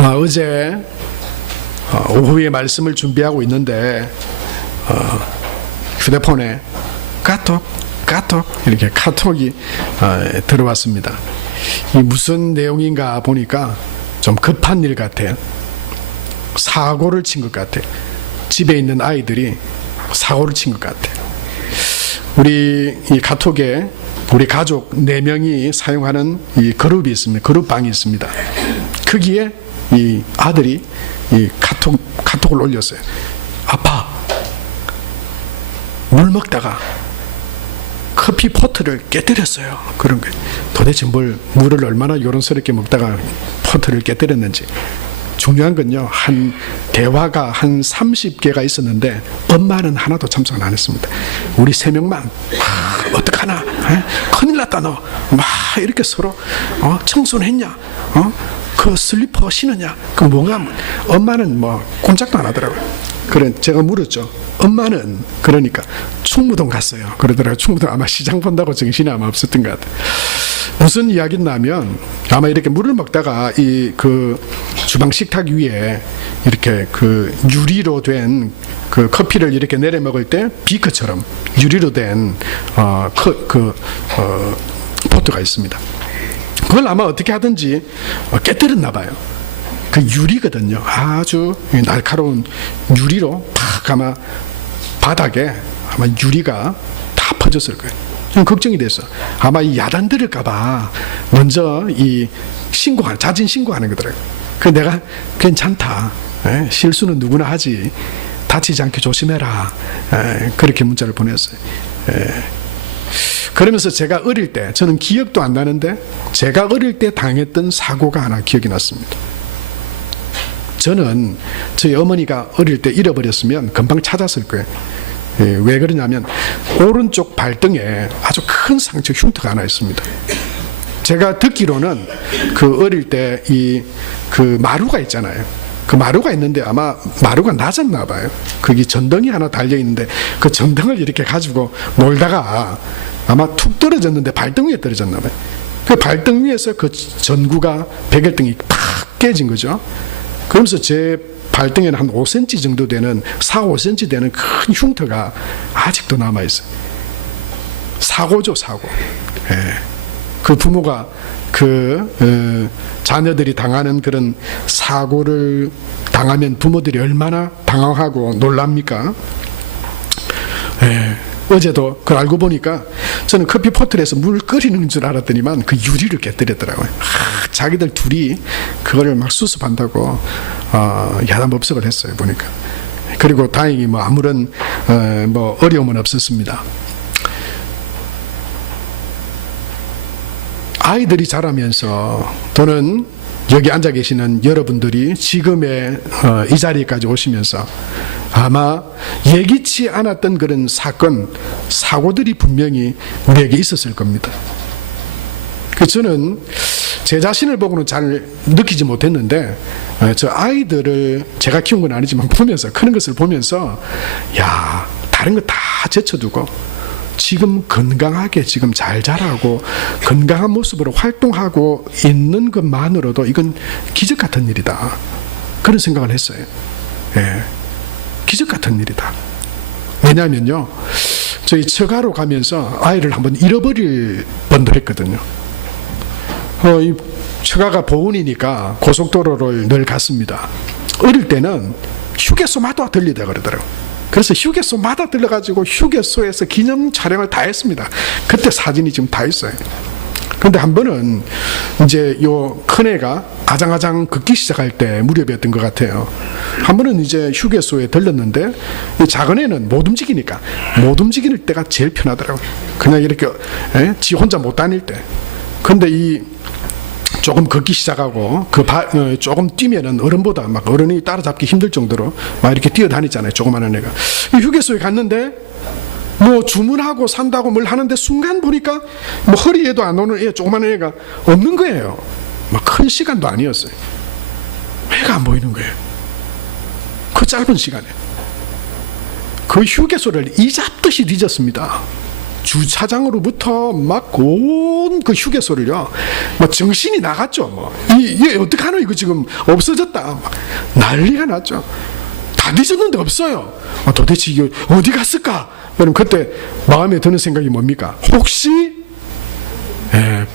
어제 오후에 말씀을 준비하고 있는데 휴대폰에 카톡 이렇게 카톡이 들어왔습니다. 이 무슨 내용인가 보니까 좀 급한 일 같아요. 사고를 친 것 같아요. 집에 있는 아이들이 사고를 친 것 같아요. 우리 이 카톡에 우리 가족 4명이 사용하는 이 그룹이 있습니다. 그룹방이 있습니다. 거기에 이 아들이 이 카톡을 올렸어요. 아빠, 물 먹다가 커피 포트를 깨뜨렸어요. 그런 거예요. 도대체 물을 얼마나 요란스럽게 먹다가 포트를 깨뜨렸는지. 중요한 건요, 대화가 한 30개가 있었는데 엄마는 하나도 참석을 안 했습니다. 우리 3명만 어떡하나, 큰일 났다 너, 막 이렇게 서로 청소는 했냐, 그 슬리퍼 신었냐, 그 뭔가. 엄마는 뭐 꼼짝도 안 하더라고요. 그래 제가 물었죠. 엄마는 그러니까 충무동 갔어요. 그러더라고요. 충무동 아마 시장 본다고 정신이 아마 없었던 것 같아요. 무슨 이야기냐면 아마 이렇게 물을 먹다가 이 그 주방 식탁 위에 이렇게 그 유리로 된 그 커피를 이렇게 내려 먹을 때 비커처럼 유리로 된 포트가 있습니다. 그걸 아마 어떻게 하든지 깨뜨렸나 봐요. 그 유리거든요. 아주 날카로운 유리로 팍 아마 바닥에 아마 유리가 다 퍼졌을 거예요. 좀 걱정이 됐어. 아마 이 야단 들을까봐 먼저 이 자진 신고하는 거더라고요. 그 내가 괜찮다. 실수는 누구나 하지. 다치지 않게 조심해라. 그렇게 문자를 보냈어요. 그러면서 제가 어릴 때, 저는 기억도 안 나는데 제가 어릴 때 당했던 사고가 하나 기억이 났습니다. 저는 저희 어머니가 어릴 때 잃어버렸으면 금방 찾았을 거예요. 왜 그러냐면 오른쪽 발등에 아주 큰 상처 흉터가 하나 있습니다. 제가 듣기로는 그 어릴 때 그 마루가 있잖아요. 그 마루가 있는데 아마 마루가 낮았나 봐요. 거기 전등이 하나 달려 있는데 그 전등을 이렇게 가지고 놀다가 아마 툭 떨어졌는데 발등 위에 떨어졌나 봐요. 그 발등 위에서 그 전구가 백열등이 팍 깨진 거죠. 그러면서 제 발등에는 한 5cm 정도 되는 4-5cm 되는 큰 흉터가 아직도 남아있어요. 사고죠, 사고. 그 부모가 자녀들이 당하는 그런 사고를 당하면 부모들이 얼마나 당황하고 놀랍니까? 어제도 그걸 알고 보니까 저는 커피 포트에서 물 끓이는 줄 알았더니만 그 유리를 깨뜨렸더라고요. 자기들 둘이 그거를 막 수습한다고 야단법석을 했어요, 보니까. 그리고 다행히 뭐 아무런 어려움은 없었습니다. 아이들이 자라면서 또는 여기 앉아 계시는 여러분들이 지금의 이 자리까지 오시면서 아마 예기치 않았던 그런 사고들이 분명히 우리에게 있었을 겁니다. 저는 제 자신을 보고는 잘 느끼지 못했는데 저 아이들을 제가 키운 건 아니지만 보면서, 크는 것을 보면서 야, 다른 거 다 제쳐두고 지금 건강하게 지금 잘 자라고 건강한 모습으로 활동하고 있는 것만으로도 이건 기적 같은 일이다. 그런 생각을 했어요. 기적 같은 일이다. 왜냐하면요, 저희 처가로 가면서 아이를 한번 잃어버릴 뻔도 했거든요. 이 처가가 보은이니까 고속도로를 늘 갔습니다. 어릴 때는 휴게소마다 들리다 그러더라고요. 그래서 휴게소마다 들려가지고 휴게소에서 기념 촬영을 다 했습니다. 그때 사진이 지금 다 있어요. 그런데 한 번은 이제 요 큰애가 아장아장 걷기 시작할 때 무렵이었던 것 같아요. 한 번은 이제 휴게소에 들렀는데 이 작은애는 못 움직이니까 못 움직일 때가 제일 편하더라고요. 그냥 이렇게 지 혼자 못 다닐 때. 근데 조금 걷기 시작하고 조금 뛰면은 어른보다 막 어른이 따라잡기 힘들 정도로 막 이렇게 뛰어다니잖아요, 조그마한 애가. 휴게소에 갔는데 뭐 주문하고 산다고 뭘 하는데 순간 보니까 뭐 허리에도 안 오는 조그마한 애가 없는 거예요. 막 큰 시간도 아니었어요. 애가 안 보이는 거예요. 그 짧은 시간에. 그 휴게소를 이잡듯이 뒤졌습니다. 주차장으로부터 막 온 그 휴게소를요, 막 정신이 나갔죠. 뭐 이게 어떡하노, 이거 지금 없어졌다, 막 난리가 났죠. 다 뒤졌는데 없어요. 도대체 이게 어디 갔을까? 여러분, 그때 마음에 드는 생각이 뭡니까? 혹시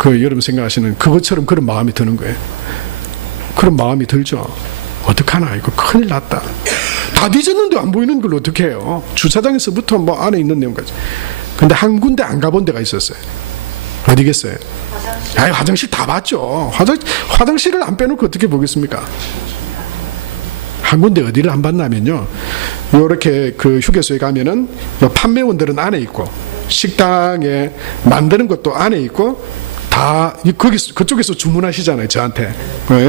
여러분 생각하시는 그것처럼 그런 마음이 드는 거예요. 그런 마음이 들죠. 어떡하나, 이거 큰일 났다. 다 뒤졌는데 안 보이는 걸 어떻게 해요? 주차장에서부터 뭐 안에 있는 내용까지. 근데 한 군데 안 가본 데가 있었어요. 어디겠어요? 화장실 다 봤죠. 화장실을 안 빼놓고 어떻게 보겠습니까? 한 군데 어디를 안 봤냐면요, 요렇게 그 휴게소에 가면은 판매원들은 안에 있고, 식당에 만드는 것도 안에 있고, 다 그쪽에서 주문하시잖아요, 저한테.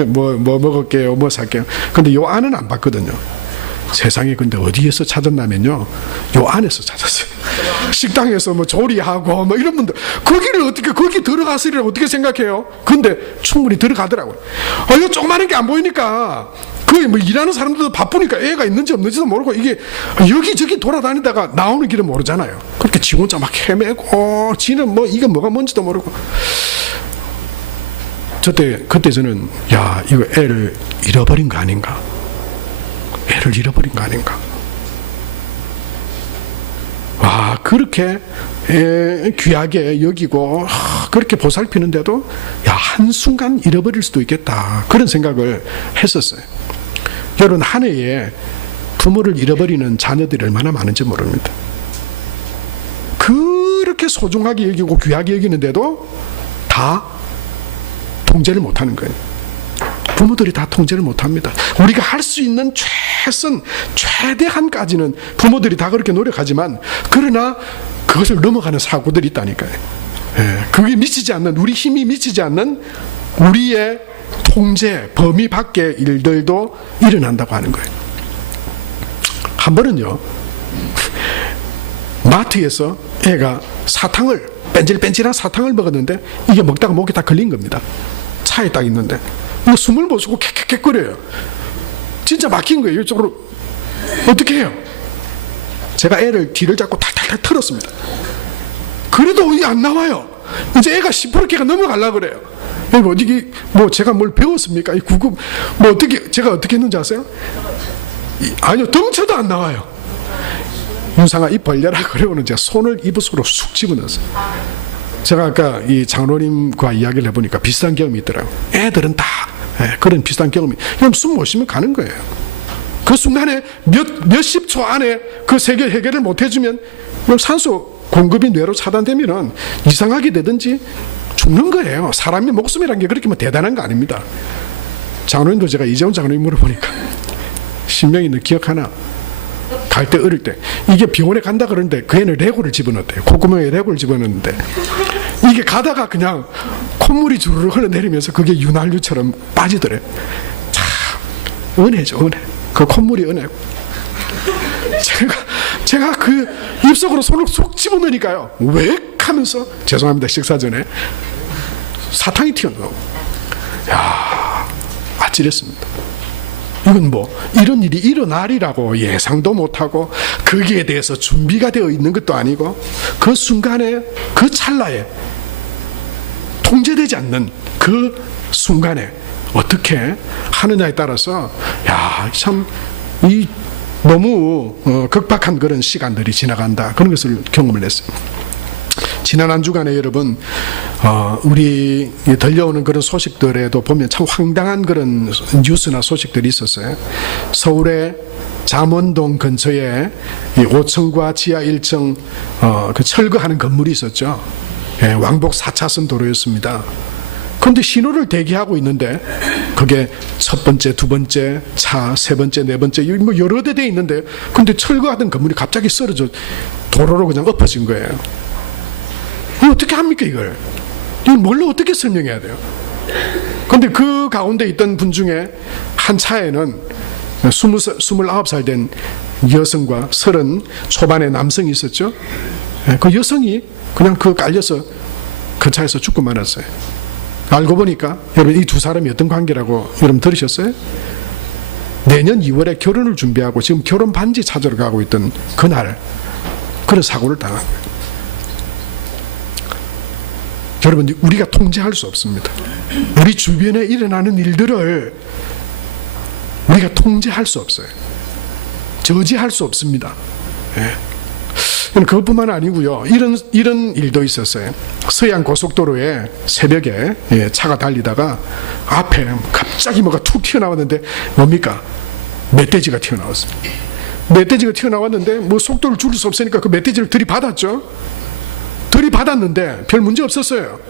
뭐 먹을게요, 뭐 살게요. 근데 요 안은 안 봤거든요. 세상에, 근데 어디에서 찾았냐면요, 요 안에서 찾았어요. 식당에서 뭐 조리하고 뭐 이런 분들, 거기를 어떻게, 거기 들어갔으리라고 어떻게 생각해요? 근데 충분히 들어가더라고요. 이거 조그마한 게 안 보이니까, 뭐 일하는 사람들도 바쁘니까 애가 있는지 없는지도 모르고, 이게 여기저기 돌아다니다가 나오는 길은 모르잖아요. 그렇게 지 혼자 막 헤매고, 지는 뭐 이게 뭐가 뭔지도 모르고. 그때 저는, 야, 이거 애를 잃어버린 거 아닌가? 애를 잃어버린 거 아닌가? 와, 그렇게 귀하게 여기고 그렇게 보살피는데도, 야, 한순간 잃어버릴 수도 있겠다, 그런 생각을 했었어요. 여러분, 한 해에 부모를 잃어버리는 자녀들이 얼마나 많은지 모릅니다. 그렇게 소중하게 여기고 귀하게 여기는데도 다 통제를 못하는 거예요. 부모들이 다 통제를 못합니다. 우리가 할 수 있는 최대한까지는 부모들이 다 그렇게 노력하지만, 그러나 그것을 넘어가는 사고들이 있다니까요. 그게 미치지 않는, 우리 힘이 미치지 않는 우리의 통제 범위 밖의 일들도 일어난다고 하는 거예요. 한 번은요, 마트에서 애가 사탕을, 뺀질뺀질한 사탕을 먹었는데, 이게 먹다가 목에 딱 걸린 겁니다. 차에 딱 있는데 뭐 숨을 못 쉬고 캑캑거려요. 진짜 막힌 거예요. 이쪽으로. 어떻게 해요? 제가 애를 뒤를 잡고 탈탈탈 틀었습니다. 그래도 이게 안 나와요. 이제 애가 시퍼렇게가 넘어가려고 그래요. 어디 뭐 제가 뭘 배웠습니까? 이 구급 뭐 어떻게, 제가 어떻게 했는지 아세요? 아니요, 덩쳐도 안 나와요. 윤상아, 입 벌려라 그러고는 제가 손을 입 속으로 쑥 집어넣었어요. 제가 아까 이 장로님과 이야기를 해보니까 비슷한 경험이 있더라고요. 애들은 다 그런 비슷한 경험이, 그럼 숨 못 쉬면 가는 거예요. 그 순간에 몇십 초 안에 그 해결을 못 해주면, 산소 공급이 뇌로 차단되면은 이상하게 되든지 죽는 거예요. 사람의 목숨이라는 게 그렇게 뭐 대단한 거 아닙니다. 장로님도, 제가 이재훈 장로님 물어보니까, 신명이 너 기억하나? 갈 때, 어릴 때 이게 병원에 간다 그러는데 그 애는 레고를 집어넣었대요. 콧구멍에 레고를 집어넣었는데, 이게 가다가 그냥 콧물이 주르르 흘러내리면서 그게 윤활유처럼 빠지더래. 참 은혜죠, 은혜. 그 콧물이 은혜고. 제가 그 입속으로 손을 쏙 집어넣으니까요, 왜 하면서, 죄송합니다, 식사 전에 사탕이 튀어나오고, 야, 아찔했습니다. 이건 뭐 이런 일이 일어나리라고 예상도 못하고, 거기에 대해서 준비가 되어 있는 것도 아니고, 그 순간에, 그 찰나에, 통제되지 않는 그 순간에 어떻게 하느냐에 따라서, 야, 참 이 너무 극박한 그런 시간들이 지나간다, 그런 것을 경험을 했습니다. 지난 한 주간에 여러분, 우리 들려오는 그런 소식들에도 보면 참 황당한 그런 뉴스나 소식들이 있었어요. 서울의 잠원동 근처에 5층과 지하 1층 그 철거하는 건물이 있었죠. 왕복 4차선 도로였습니다. 그런데 신호를 대기하고 있는데, 그게 첫 번째, 두 번째, 차, 세 번째, 네 번째, 뭐 여러 대 돼 있는데, 근데 철거하던 건물이 갑자기 쓰러져 도로로 그냥 엎어진 거예요. 어떻게 합니까, 이걸? 이걸 뭘로 어떻게 설명해야 돼요? 근데 그 가운데 있던 분 중에 한 차에는 29살 된 여성과 30 초반의 남성이 있었죠. 그 여성이 그냥 깔려서 그 차에서 죽고 말았어요. 알고 보니까, 여러분, 이 두 사람이 어떤 관계라고 여러분 들으셨어요? 내년 2월에 결혼을 준비하고 지금 결혼 반지 찾으러 가고 있던 그날 그런 사고를 당한 거예요. 여러분, 우리가 통제할 수 없습니다. 우리 주변에 일어나는 일들을 우리가 통제할 수 없어요. 저지할 수 없습니다. 예. 그것뿐만 아니고요. 이런 일도 있었어요. 서해안 고속도로에 새벽에 차가 달리다가 앞에 갑자기 뭐가 툭 튀어나왔는데 뭡니까? 멧돼지가 튀어나왔습니다. 멧돼지가 튀어나왔는데 뭐 속도를 줄일 수 없으니까 그 멧돼지를 들이받았죠. 들이받았는데 별 문제 없었어요.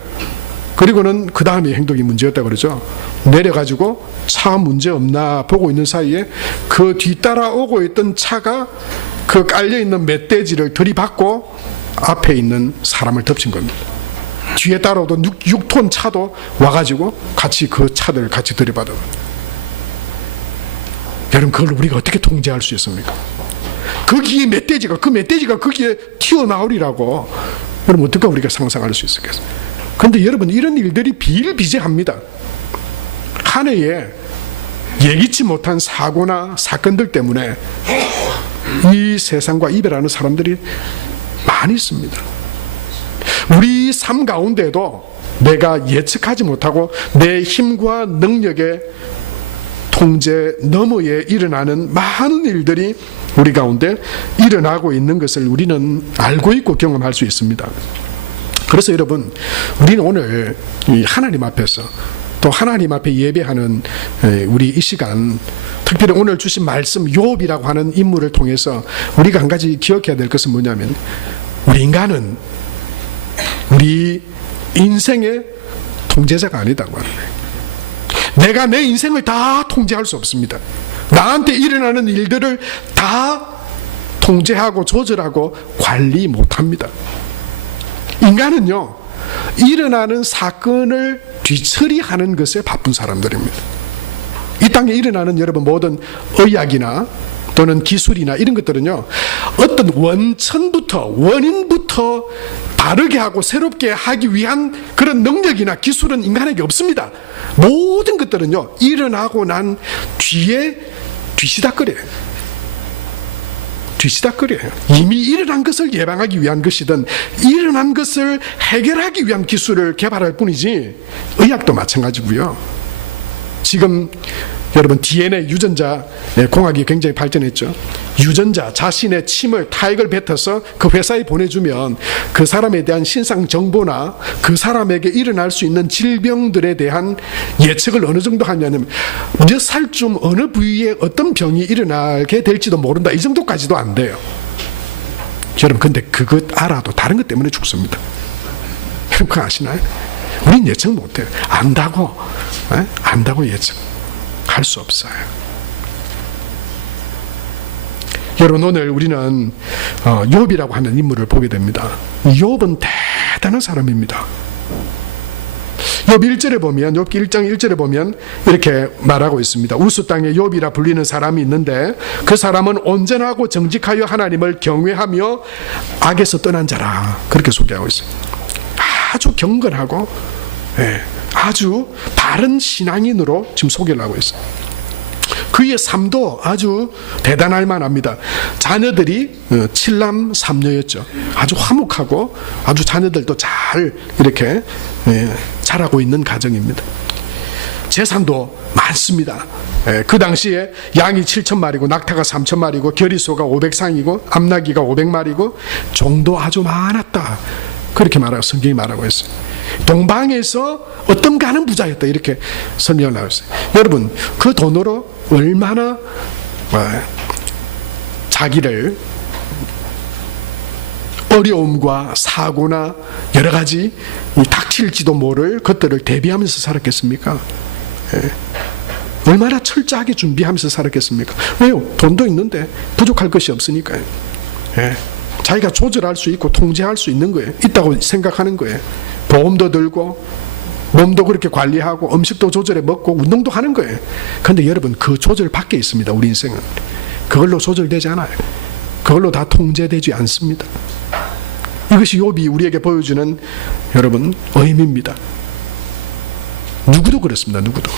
그리고는 그 다음에 행동이 문제였다 그러죠. 내려가지고 차 문제 없나 보고 있는 사이에 그 뒤따라 오고 있던 차가 그 깔려있는 멧돼지를 들이받고 앞에 있는 사람을 덮친 겁니다. 뒤에 따라오던 6톤 차도 와가지고 같이 그 차들 같이 들이받아요. 여러분, 그걸 우리가 어떻게 통제할 수 있습니까? 거기에 그 멧돼지가 거기에 튀어나오리라고 여러분 어떻게 우리가 상상할 수 있겠어요? 그런데 여러분, 이런 일들이 비일비재합니다. 한 해에 예기치 못한 사고나 사건들 때문에 이 세상과 이별하는 사람들이 많이 있습니다. 우리 삶 가운데도 내가 예측하지 못하고 내 힘과 능력의 통제 너머에 일어나는 많은 일들이 우리 가운데 일어나고 있는 것을 우리는 알고 있고 경험할 수 있습니다. 그래서 여러분, 우리는 오늘 하나님 앞에서 또 하나님 앞에 예배하는 우리 이 시간, 특별히 오늘 주신 말씀 욥이라고 하는 인물을 통해서 우리가 한 가지 기억해야 될 것은 뭐냐면, 우리 인간은 우리 인생의 통제자가 아니다고 하는 거예요. 내가 내 인생을 다 통제할 수 없습니다. 나한테 일어나는 일들을 다 통제하고 조절하고 관리 못합니다. 인간은요, 일어나는 사건을 뒤처리하는 것에 바쁜 사람들입니다. 이 땅에 일어나는 여러분 모든 의학이나 또는 기술이나 이런 것들은요, 어떤 원인부터 다르게 하고 새롭게 하기 위한 그런 능력이나 기술은 인간에게 없습니다. 모든 것들은요, 일어나고 난 뒤에 뒤시다거려요. 이미 일어난 것을 예방하기 위한 것이든 일어난 것을 해결하기 위한 기술을 개발할 뿐이지, 의학도 마찬가지고요. 지금 여러분, DNA 유전자 공학이 굉장히 발전했죠. 유전자, 자신의 침을 타액을 뱉어서 그 회사에 보내주면 그 사람에 대한 신상 정보나 그 사람에게 일어날 수 있는 질병들에 대한 예측을 어느 정도 하냐면 몇 살쯤 어느 부위에 어떤 병이 일어나게 될지도 모른다, 이 정도까지도 안 돼요. 여러분, 근데 그것 알아도 다른 것 때문에 죽습니다. 여러분, 그거 아시나요? 우린 예측 못해요. 안다고 예측할 수 없어요. 여러분, 오늘 우리는 욥이라고 하는 인물을 보게 됩니다. 욥은 대단한 사람입니다. 욥 1절에 보면, 욥기 1장 1절에 보면 이렇게 말하고 있습니다. 우스 땅에 욥이라 불리는 사람이 있는데 그 사람은 온전하고 정직하여 하나님을 경외하며 악에서 떠난 자라, 그렇게 소개하고 있어요. 아주 경건하고 아주 바른 신앙인으로 지금 소개를 하고 있어요. 그의 삶도 아주 대단할 만합니다. 자녀들이 7남 3녀였죠. 아주 화목하고 아주 자녀들도 잘 이렇게 자라고 있는 가정입니다. 재산도 많습니다. 그 당시에 양이 7,000마리고 낙타가 3,000마리고 겨리소가 500상이고 암나귀가 500마리고 종도 아주 많았다, 그렇게 말하고 성경이 말하고 있어요. 동방에서 어떤가 하는 부자였다, 이렇게 설명을 하고 있어요. 여러분, 그 돈으로 얼마나 자기를 어려움과 사고나 여러 가지 닥칠지도 모를 것들을 대비하면서 살았겠습니까? 얼마나 철저하게 준비하면서 살았겠습니까? 왜요? 돈도 있는데 부족할 것이 없으니까요. 자기가 조절할 수 있고 통제할 수 있는 거예요. 있다고 생각하는 거예요. 보험도 들고 몸도 그렇게 관리하고 음식도 조절해 먹고 운동도 하는 거예요. 그런데 여러분, 그 조절 밖에 있습니다. 우리 인생은 그걸로 조절되지 않아요. 그걸로 다 통제되지 않습니다. 이것이 욥이 우리에게 보여주는 여러분 의미입니다. 누구도 그렇습니다. 누구도.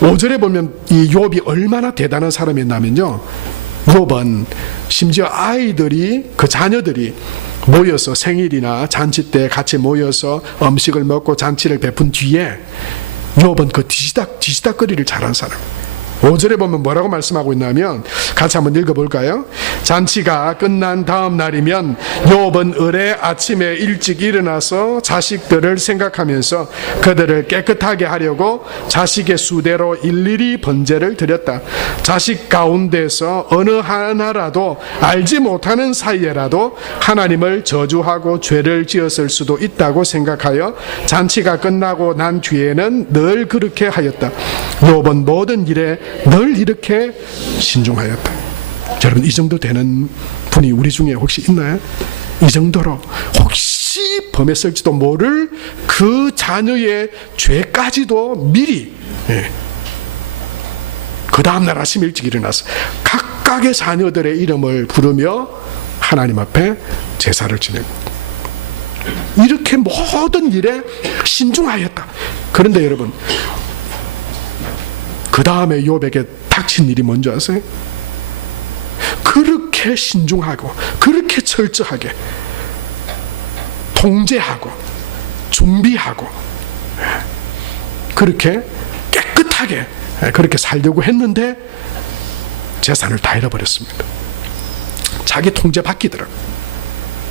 5절에 보면 이 욥이 얼마나 대단한 사람이었냐면요, 욥은 심지어 아이들이, 그 자녀들이 모여서 생일이나 잔치 때 같이 모여서 음식을 먹고 잔치를 베푼 뒤에 욥은 그 뒤지닥거리를 잘한 사람. 5절에 보면 뭐라고 말씀하고 있냐면, 같이 한번 읽어볼까요? 잔치가 끝난 다음 날이면 욥은 을에 아침에 일찍 일어나서 자식들을 생각하면서 그들을 깨끗하게 하려고 자식의 수대로 일일이 번제를 드렸다. 자식 가운데서 어느 하나라도 알지 못하는 사이에라도 하나님을 저주하고 죄를 지었을 수도 있다고 생각하여 잔치가 끝나고 난 뒤에는 늘 그렇게 하였다. 욥은 모든 일에 늘 이렇게 신중하였다. 여러분, 이 정도 되는 분이 우리 중에 혹시 있나요? 이 정도로 혹시 범했을지도 모를 그 자녀의 죄까지도 미리, 그 다음날 아침 일찍 일어나서 각각의 자녀들의 이름을 부르며 하나님 앞에 제사를 지내고, 이렇게 모든 일에 신중하였다. 그런데 여러분, 그 다음에 욥에게 닥친 일이 뭔지 아세요? 그렇게 신중하고 그렇게 철저하게 통제하고 준비하고 그렇게 깨끗하게 그렇게 살려고 했는데 재산을 다 잃어버렸습니다. 자기 통제 바뀌더라고요.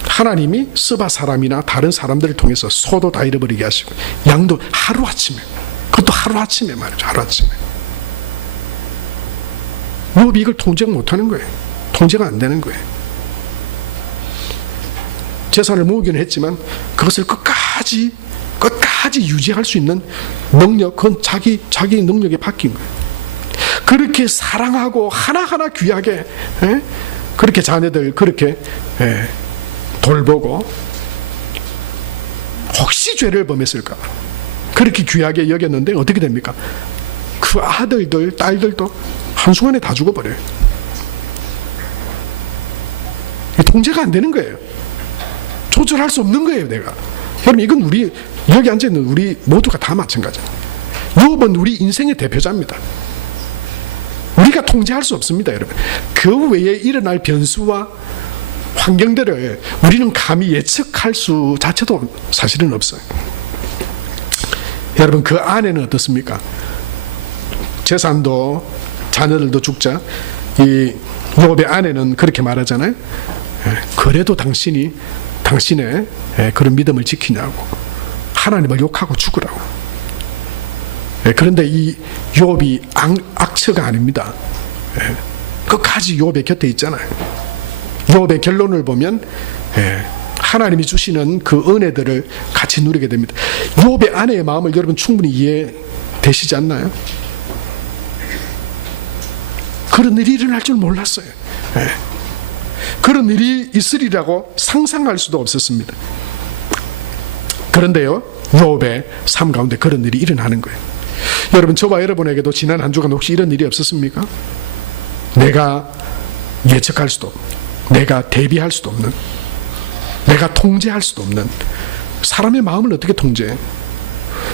하나님이 스바 사람이나 다른 사람들을 통해서 소도 다 잃어버리게 하시고 양도 하루아침에, 그것도 하루아침에 말이죠. 하루아침에. 욥이 이걸 통제가 못하는 거예요. 통제가 안 되는 거예요. 재산을 모으기는 했지만 그것을 끝까지 유지할 수 있는 능력, 그건 자기 능력에 바뀐 거예요. 그렇게 사랑하고 하나하나 귀하게, 그렇게 자녀들 그렇게 돌보고, 혹시 죄를 범했을까 그렇게 귀하게 여겼는데 어떻게 됩니까? 그 아들들, 딸들도 한순간에 다 죽어버려요. 통제가 안 되는 거예요. 조절할 수 없는 거예요, 내가. 여러분, 이건 우리 여기 앉아있는 우리 모두가 다 마찬가지예요. 욥은 우리 인생의 대표자입니다. 우리가 통제할 수 없습니다, 여러분. 그 외에 일어날 변수와 환경들을 우리는 감히 예측할 수 자체도 사실은 없어요. 여러분, 그 안에는 어떻습니까? 재산도 자녀들도 죽자, 이 욥의 아내는 그렇게 말하잖아요. 그래도 당신의 그런 믿음을 지키냐고, 하나님을 욕하고 죽으라고. 그런데 이 욥이 악처가 아닙니다. 끝까지 욥의 곁에 있잖아요. 욥의 결론을 보면 하나님이 주시는 그 은혜들을 같이 누리게 됩니다. 욥의 아내의 마음을 여러분 충분히 이해되시지 않나요? 그런 일이 일어날 줄 몰랐어요. 그런 일이 있으리라고 상상할 수도 없었습니다. 그런데요, 욥의 삶 가운데 그런 일이 일어나는 거예요. 여러분, 저와 여러분에게도 지난 한 주간 혹시 이런 일이 없었습니까? 내가 예측할 수도 없는, 내가 대비할 수도 없는, 내가 통제할 수도 없는 사람의 마음을 어떻게 통제해?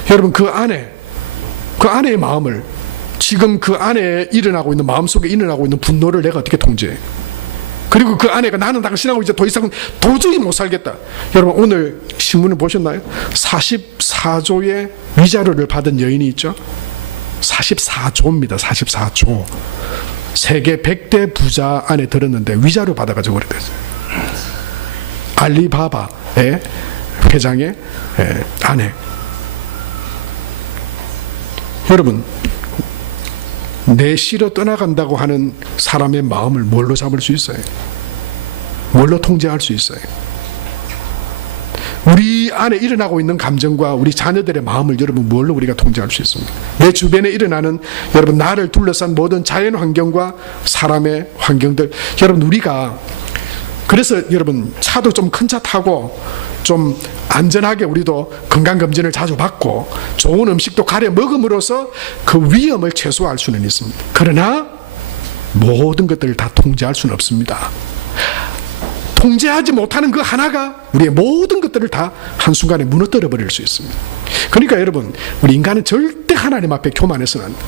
여러분, 그 아내의 마음을, 지금 그 안에 일어나고 있는, 마음속에 일어나고 있는 분노를 내가 어떻게 통제해? 그리고 그 아내가 나는 당신하고 이제 더 이상은 도저히 못 살겠다. 여러분, 오늘 신문을 보셨나요? 44조의 위자료를 받은 여인이 있죠. 44조입니다. 44조. 세계 100대 부자 안에 들었는데 위자료 받아가지고 그랬어요. 알리바바의 회장의 아내. 여러분, 내쉬러 떠나간다고 하는 사람의 마음을 뭘로 잡을 수 있어요? 뭘로 통제할 수 있어요? 우리 안에 일어나고 있는 감정과 우리 자녀들의 마음을 여러분 뭘로 우리가 통제할 수 있습니까? 내 주변에 일어나는, 여러분, 나를 둘러싼 모든 자연 환경과 사람의 환경들, 여러분, 우리가 그래서 여러분 차도 좀 큰 차 타고 좀 안전하게 우리도 건강검진을 자주 받고 좋은 음식도 가려 먹음으로써 그 위험을 최소화할 수는 있습니다. 그러나 모든 것들을 다 통제할 수는 없습니다. 통제하지 못하는 그 하나가 우리의 모든 것들을 다 한순간에 무너뜨려 버릴 수 있습니다. 그러니까 여러분, 우리 인간은 절대 하나님 앞에 교만해서는 안 돼요.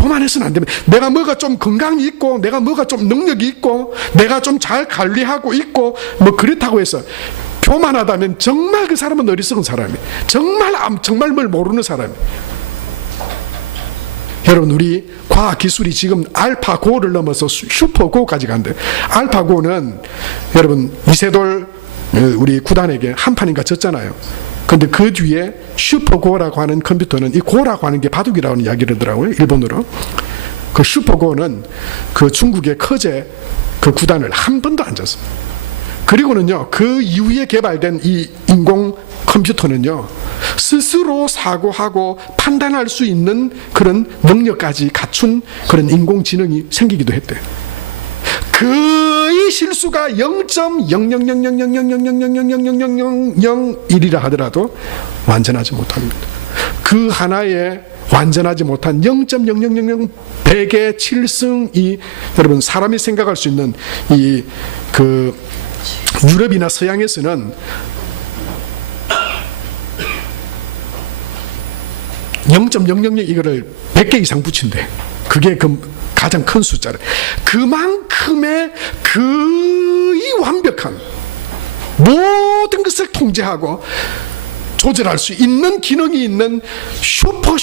교만해서는 안 됩니다. 내가 뭐가 좀 건강이 있고 내가 뭐가 좀 능력이 있고 내가 좀 잘 관리하고 있고 뭐 그렇다고 해서 교만하다면 정말 그 사람은 어리석은 사람이에요. 정말 뭘 모르는 사람이에요. 여러분, 우리 과학기술이 지금 알파고를 넘어서 슈퍼고까지 간대요. 알파고는 여러분 이세돌 우리 구단에게 한 판인가 졌잖아요. 근데 그 뒤에 슈퍼고라고 하는 컴퓨터는, 이 고라고 하는 게 바둑이라고 하는 이야기를 하더라고요, 일본어로. 그 슈퍼고는 그 중국의 커제 그 구단을 한 번도 안 졌어요. 그리고는요, 그 이후에 개발된 이 인공 컴퓨터는요, 스스로 사고하고 판단할 수 있는 그런 능력까지 갖춘 그런 인공지능이 생기기도 했대요. 그 실수가 0.0000000000001이라 하더라도 완전하지 못합니다. 그 하나에 완전하지 못한 0.00000000의 7승이 여러분 사람이 생각할 수 있는 이 그 유럽이나 서양에서는 0.000 이거를 100개 이상 붙인대. 그게 그 가장 큰 숫자래. 그만큼의 거의 완벽한 모든 것을 통제하고 조절할 수 있는 기능이 있는 슈퍼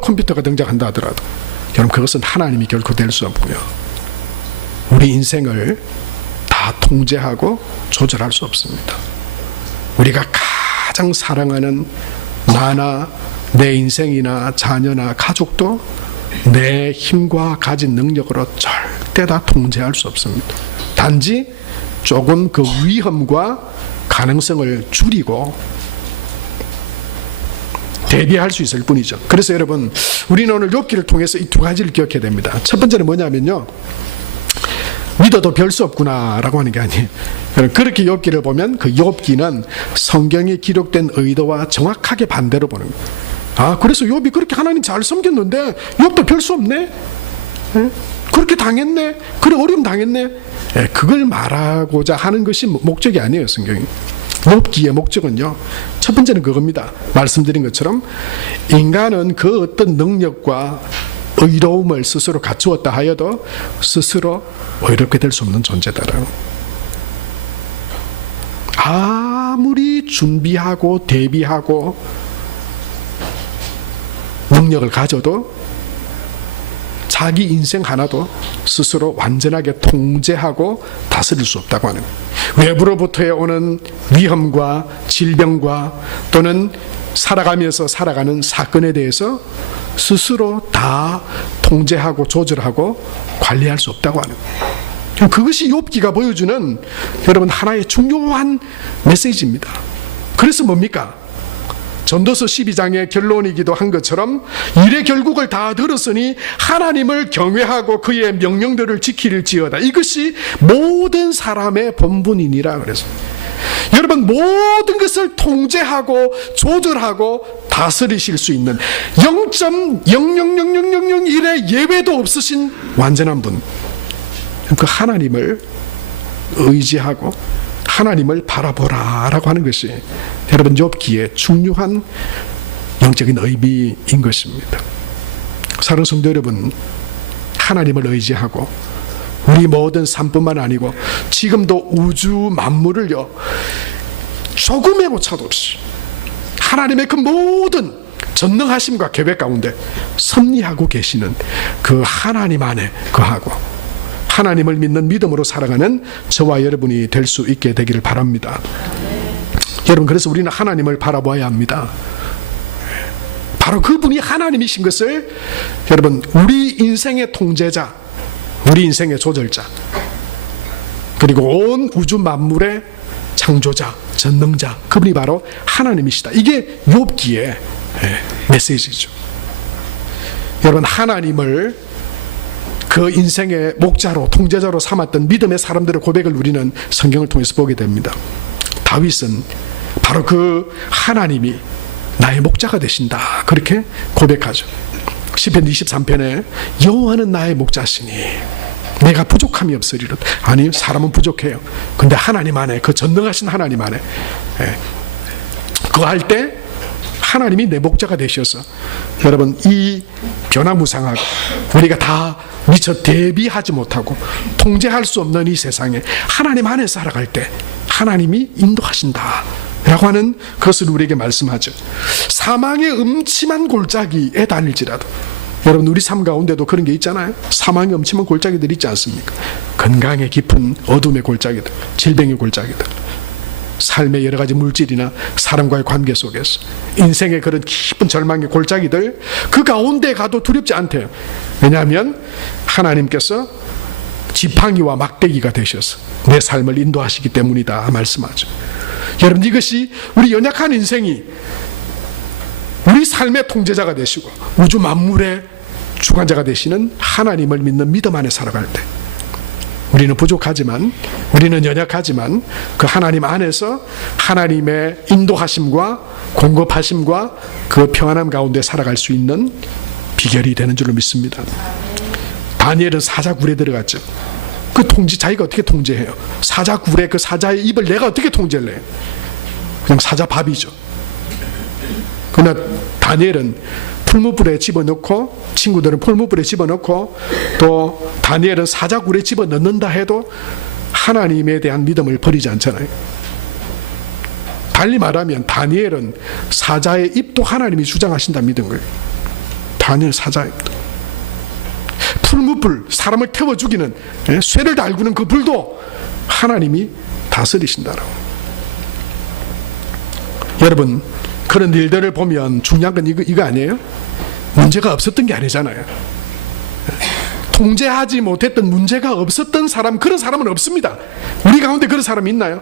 컴퓨터가 등장한다 하더라도 여러분, 그것은 하나님이 결코 될 수 없고요, 우리 인생을 다 통제하고 조절할 수 없습니다. 우리가 가장 사랑하는 나나 내 인생이나 자녀나 가족도 내 힘과 가진 능력으로 절대 다 통제할 수 없습니다. 단지 조금 그 위험과 가능성을 줄이고 대비할 수 있을 뿐이죠. 그래서 여러분, 우리는 오늘 욥기를 통해서 이 두 가지를 기억해야 됩니다. 첫 번째는 뭐냐면요, 믿어도 별 수 없구나라고 하는 게 아니에요. 그렇게 욥기를 보면 그 욥기는 성경에 기록된 의도와 정확하게 반대로 보는 거예요. 아, 그래서 욥이 그렇게 하나님 잘 섬겼는데 욥도 별 수 없네? 그렇게 당했네? 그래, 어려움 당했네? 그걸 말하고자 하는 것이 목적이 아니에요, 성경이. 욥기의 목적은요, 첫 번째는 그겁니다. 말씀드린 것처럼 인간은 그 어떤 능력과 의로움을 스스로 갖추었다 하여도 스스로 의롭게 될 수 없는 존재다라고. 아무리 준비하고 대비하고 능력을 가져도 자기 인생 하나도 스스로 완전하게 통제하고 다스릴 수 없다고 하는 거예요. 외부로부터 오는 위험과 질병과 또는 살아가면서 살아가는 사건에 대해서 스스로 다 통제하고 조절하고 관리할 수 없다고 하는 거예요. 그것이 욥기가 보여주는 여러분 하나의 중요한 메시지입니다. 그래서 뭡니까? 전도서 12장의 결론이기도 한 것처럼 일의 결국을 다 들었으니 하나님을 경외하고 그의 명령들을 지킬지어다. 이것이 모든 사람의 본분이니라 그래서. 여러분, 모든 것을 통제하고 조절하고 다스리실 수 있는 0.0000001의 예외도 없으신 완전한 분, 그 하나님을 의지하고 하나님을 바라보라라고 하는 것이 여러분 욥기의 중요한 영적인 의미인 것입니다. 사랑하는 성도 여러분, 하나님을 의지하고 우리 모든 삶뿐만 아니고 지금도 우주 만물을요, 조금의 오차도 없이 하나님의 그 모든 전능하심과 계획 가운데 섭리하고 계시는 그 하나님 안에 거하고 하나님을 믿는 믿음으로 살아가는 저와 여러분이 될 수 있게 되기를 바랍니다. 여러분, 그래서 우리는 하나님을 바라봐야 합니다. 바로 그분이 하나님이신 것을 여러분, 우리 인생의 통제자, 우리 인생의 조절자, 그리고 온 우주 만물의 창조자, 전능자, 그분이 바로 하나님이시다. 이게 욥기의 메시지죠. 여러분, 하나님을 그 인생의 목자로, 통제자로 삼았던 믿음의 사람들의 고백을 우리는 성경을 통해서 보게 됩니다. 다윗은 바로 그 하나님이 나의 목자가 되신다, 그렇게 고백하죠. 시편 23편에 여호와는 나의 목자시니 내가 부족함이 없으리로다. 아니, 사람은 부족해요. 근데 하나님 안에, 그 전능하신 하나님 안에 그거 할 때 하나님이 내 목자가 되셔서 여러분 이 변화무쌍하고 우리가 다 미처 대비하지 못하고 통제할 수 없는 이 세상에 하나님 안에 살아갈 때 하나님이 인도하신다 라고 하는 것을 우리에게 말씀하죠. 사망의 음침한 골짜기에 다닐지라도 여러분 우리 삶 가운데도 그런 게 있잖아요. 사망의 음침한 골짜기들 있지 않습니까? 건강의 깊은 어둠의 골짜기들, 질병의 골짜기들, 삶의 여러 가지 물질이나 사람과의 관계 속에서 인생의 그런 깊은 절망의 골짜기들, 그 가운데 가도 두렵지 않대요. 왜냐하면 하나님께서 지팡이와 막대기가 되셔서 내 삶을 인도하시기 때문이다 말씀하죠. 여러분 이것이 우리 연약한 인생이 우리 삶의 통제자가 되시고 우주 만물의 주관자가 되시는 하나님을 믿는 믿음 안에 살아갈 때 우리는 부족하지만, 우리는 연약하지만 그 하나님 안에서 하나님의 인도하심과 공급하심과 그 평안함 가운데 살아갈 수 있는 비결이 되는 줄로 믿습니다. 다니엘은 사자굴에 들어갔죠. 그 자기가 어떻게 통제해요? 사자굴에 그 사자의 입을 내가 어떻게 통제를 해요? 그냥 사자 밥이죠. 그러나 다니엘은 풀무불에 집어넣고, 친구들은 풀무불에 집어넣고, 또 다니엘은 사자굴에 집어넣는다 해도 하나님에 대한 믿음을 버리지 않잖아요. 달리 말하면 다니엘은 사자의 입도 하나님이 주장하신다 믿은 거예요. 다니엘 사자의 입도. 풀무불, 사람을 태워 죽이는, 쇠를 달구는 그 불도 하나님이 다스리신다라고. 여러분 그런 일들을 보면 중요한 건 이거 아니에요? 문제가 없었던 게 아니잖아요. 통제하지 못했던, 문제가 없었던 사람, 그런 사람은 없습니다. 우리 가운데 그런 사람이 있나요?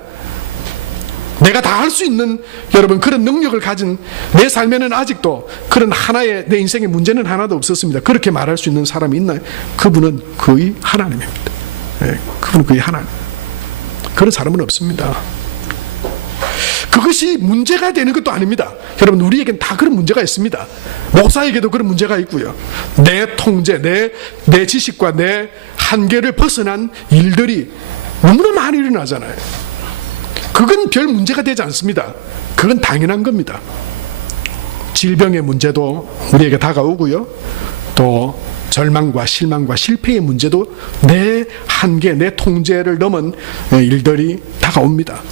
내가 다 할 수 있는 여러분 그런 능력을 가진 내 삶에는 아직도 그런 하나의 내 인생의 문제는 하나도 없었습니다. 그렇게 말할 수 있는 사람이 있나요? 그분은 거의 하나님입니다. 그분은 거의 하나님. 그런 사람은 없습니다. 그것이 문제가 되는 것도 아닙니다. 여러분 우리에겐 다 그런 문제가 있습니다. 목사에게도 그런 문제가 있고요. 내 통제, 내 지식과 내 한계를 벗어난 일들이 너무나 많이 일어나잖아요. 그건 별 문제가 되지 않습니다. 그건 당연한 겁니다. 질병의 문제도 우리에게 다가오고요. 또 절망과 실망과 실패의 문제도 내 한계, 내 통제를 넘은 일들이 다가옵니다.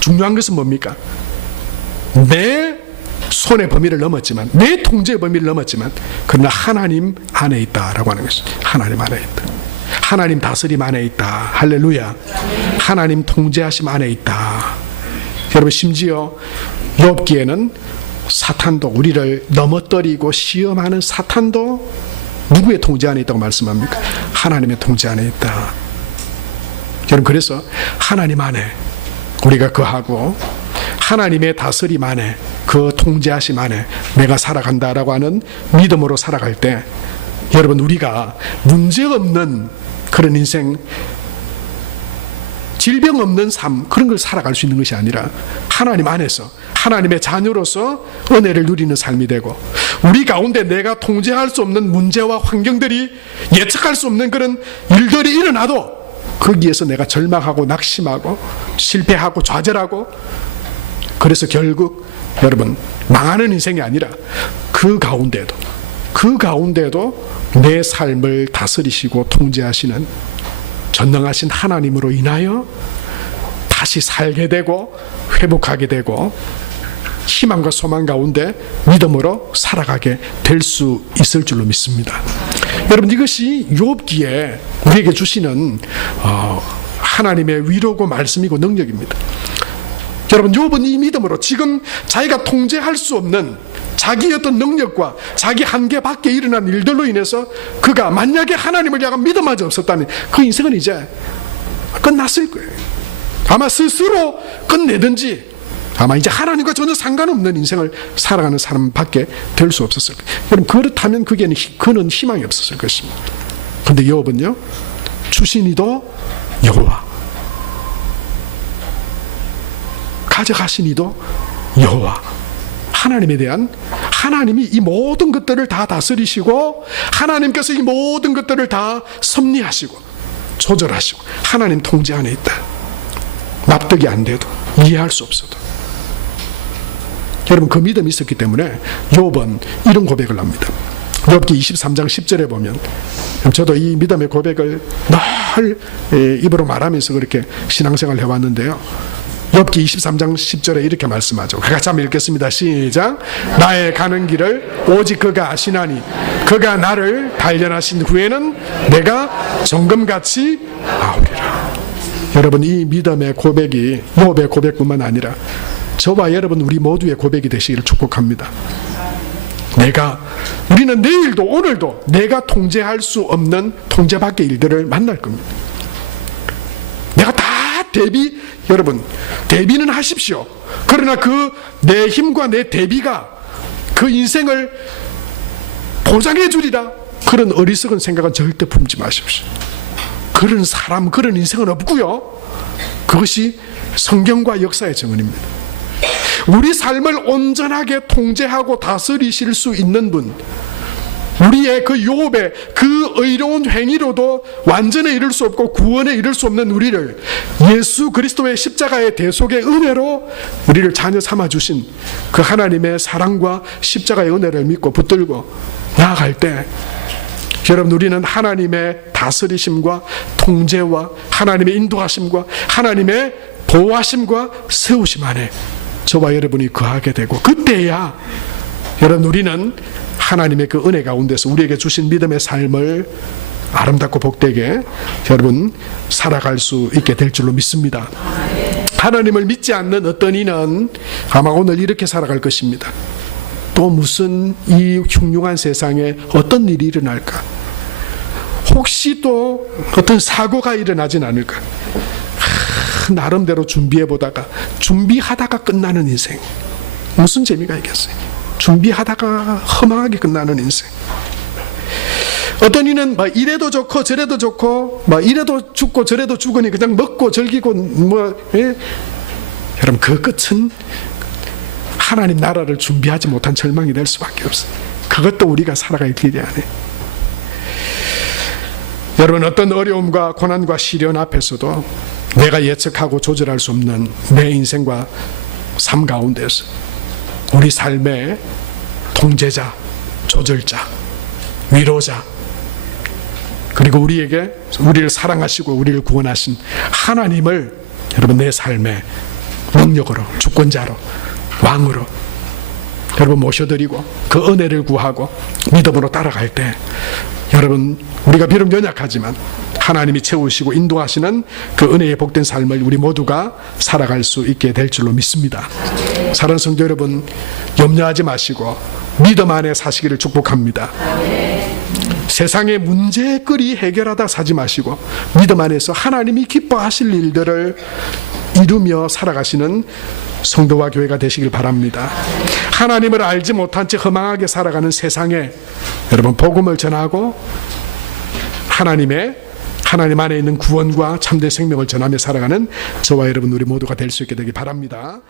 중요한 것은 뭡니까? 내 손의 범위를 넘었지만, 내 통제의 범위를 넘었지만, 그러나 하나님 안에 있다라고 하는 것이죠. 하나님 안에 있다. 하나님 다스림 안에 있다. 할렐루야. 하나님 통제하심 안에 있다. 여러분 심지어 욥기에는 사탄도, 우리를 넘어뜨리고 시험하는 사탄도 누구의 통제 안에 있다고 말씀합니까? 하나님의 통제 안에 있다. 여러분 그래서 하나님 안에 우리가 거하고 하나님의 다스림 안에, 그 통제하심 안에 내가 살아간다라고 하는 믿음으로 살아갈 때 여러분 우리가 문제없는 그런 인생, 질병 없는 삶, 그런 걸 살아갈 수 있는 것이 아니라 하나님 안에서 하나님의 자녀로서 은혜를 누리는 삶이 되고, 우리 가운데 내가 통제할 수 없는 문제와 환경들이, 예측할 수 없는 그런 일들이 일어나도 거기에서 내가 절망하고 낙심하고 실패하고 좌절하고, 그래서 결국 여러분 망하는 인생이 아니라 그 가운데도 내 삶을 다스리시고 통제하시는 전능하신 하나님으로 인하여 다시 살게 되고 회복하게 되고 희망과 소망 가운데 믿음으로 살아가게 될 수 있을 줄로 믿습니다. 여러분 이것이 욥기에 우리에게 주시는 하나님의 위로고 말씀이고 능력입니다. 여러분 욥은 이 믿음으로 지금 자기가 통제할 수 없는 자기의 어떤 능력과 자기 한계 밖에 일어난 일들로 인해서 그가 만약에 하나님을 향한 믿음마저 없었다면 그 인생은 이제 끝났을 거예요. 아마 스스로 끝내든지 아마 이제 하나님과 전혀 상관없는 인생을 살아가는 사람밖에 될 수 없었을 거예요. 여러분 그렇다면 그는 희망이 없었을 것입니다. 그런데 욥은요, 주신 이도 여호와, 가져가신 이도 여호와, 하나님에 대한, 하나님이 이 모든 것들을 다 다스리시고 하나님께서 이 모든 것들을 다 섭리하시고 조절하시고 하나님 통제 안에 있다. 납득이 안 돼도, 이해할 수 없어도 여러분 그 믿음이 있었기 때문에 욥은 이런 고백을 합니다. 욥기 23장 10절에 보면, 저도 이 믿음의 고백을 늘 입으로 말하면서 그렇게 신앙생활을 해왔는데요. 욥기 23장 10절에 이렇게 말씀하죠. 같이 한번 읽겠습니다. 시작. 나의 가는 길을 오직 그가 아시나니 그가 나를 단련하신 후에는 내가 정금같이 나오리라. 여러분 이 믿음의 고백이 욥의 고백뿐만 아니라 저와 여러분 우리 모두의 고백이 되시기를 축복합니다. 우리는 내일도 오늘도 내가 통제할 수 없는 통제 밖의 일들을 만날 겁니다. 내가 다 여러분 대비는 하십시오. 그러나 그 내 힘과 내 대비가 그 인생을 보장해 주리라, 그런 어리석은 생각은 절대 품지 마십시오. 그런 사람, 그런 인생은 없고요. 그것이 성경과 역사의 증언입니다. 우리 삶을 온전하게 통제하고 다스리실 수 있는 분, 우리의 그 욥의 그 의로운 행위로도 완전에 이를 수 없고 구원에 이를 수 없는 우리를 예수 그리스도의 십자가의 대속의 은혜로 우리를 자녀 삼아주신 그 하나님의 사랑과 십자가의 은혜를 믿고 붙들고 나아갈 때, 여러분 우리는 하나님의 다스리심과 통제와 하나님의 인도하심과 하나님의 보호하심과 세우심 안에 저와 여러분이 거하게 되고, 그때야 여러분 우리는 하나님의 그 은혜 가운데서 우리에게 주신 믿음의 삶을 아름답고 복되게 여러분 살아갈 수 있게 될 줄로 믿습니다. 하나님을 믿지 않는 어떤 이는 아마 오늘 이렇게 살아갈 것입니다. 또 무슨 이 흉흉한 세상에 어떤 일이 일어날까? 혹시 또 어떤 사고가 일어나진 않을까? 나름대로 준비해보다가 준비하다가 끝나는 인생, 무슨 재미가 있겠어요? 준비하다가 허망하게 끝나는 인생. 어떤 이는 이래도 좋고 저래도 좋고 이래도 죽고 저래도 죽으니 그냥 먹고 즐기고 여러분 그 끝은 하나님 나라를 준비하지 못한 절망이 될 수밖에 없어요. 그것도 우리가 살아갈 길이 아니에요. 여러분 어떤 어려움과 고난과 시련 앞에서도 내가 예측하고 조절할 수 없는 내 인생과 삶 가운데서 우리 삶의 통제자, 조절자, 위로자, 그리고 우리를 사랑하시고 우리를 구원하신 하나님을 여러분 내 삶의 능력으로, 주권자로, 왕으로 여러분 모셔드리고 그 은혜를 구하고 믿음으로 따라갈 때, 여러분 우리가 비록 연약하지만 하나님이 채우시고 인도하시는 그 은혜의 복된 삶을 우리 모두가 살아갈 수 있게 될 줄로 믿습니다. 사랑하는 성도 여러분, 염려하지 마시고 믿음 안에 사시기를 축복합니다. 세상의 문제거리 해결하다 사지 마시고 믿음 안에서 하나님이 기뻐하실 일들을 이루며 살아가시는 성도와 교회가 되시길 바랍니다. 하나님을 알지 못한 채 허망하게 살아가는 세상에 여러분 복음을 전하고 하나님 안에 있는 구원과 참된 생명을 전하며 살아가는 저와 여러분 우리 모두가 될 수 있게 되길 바랍니다.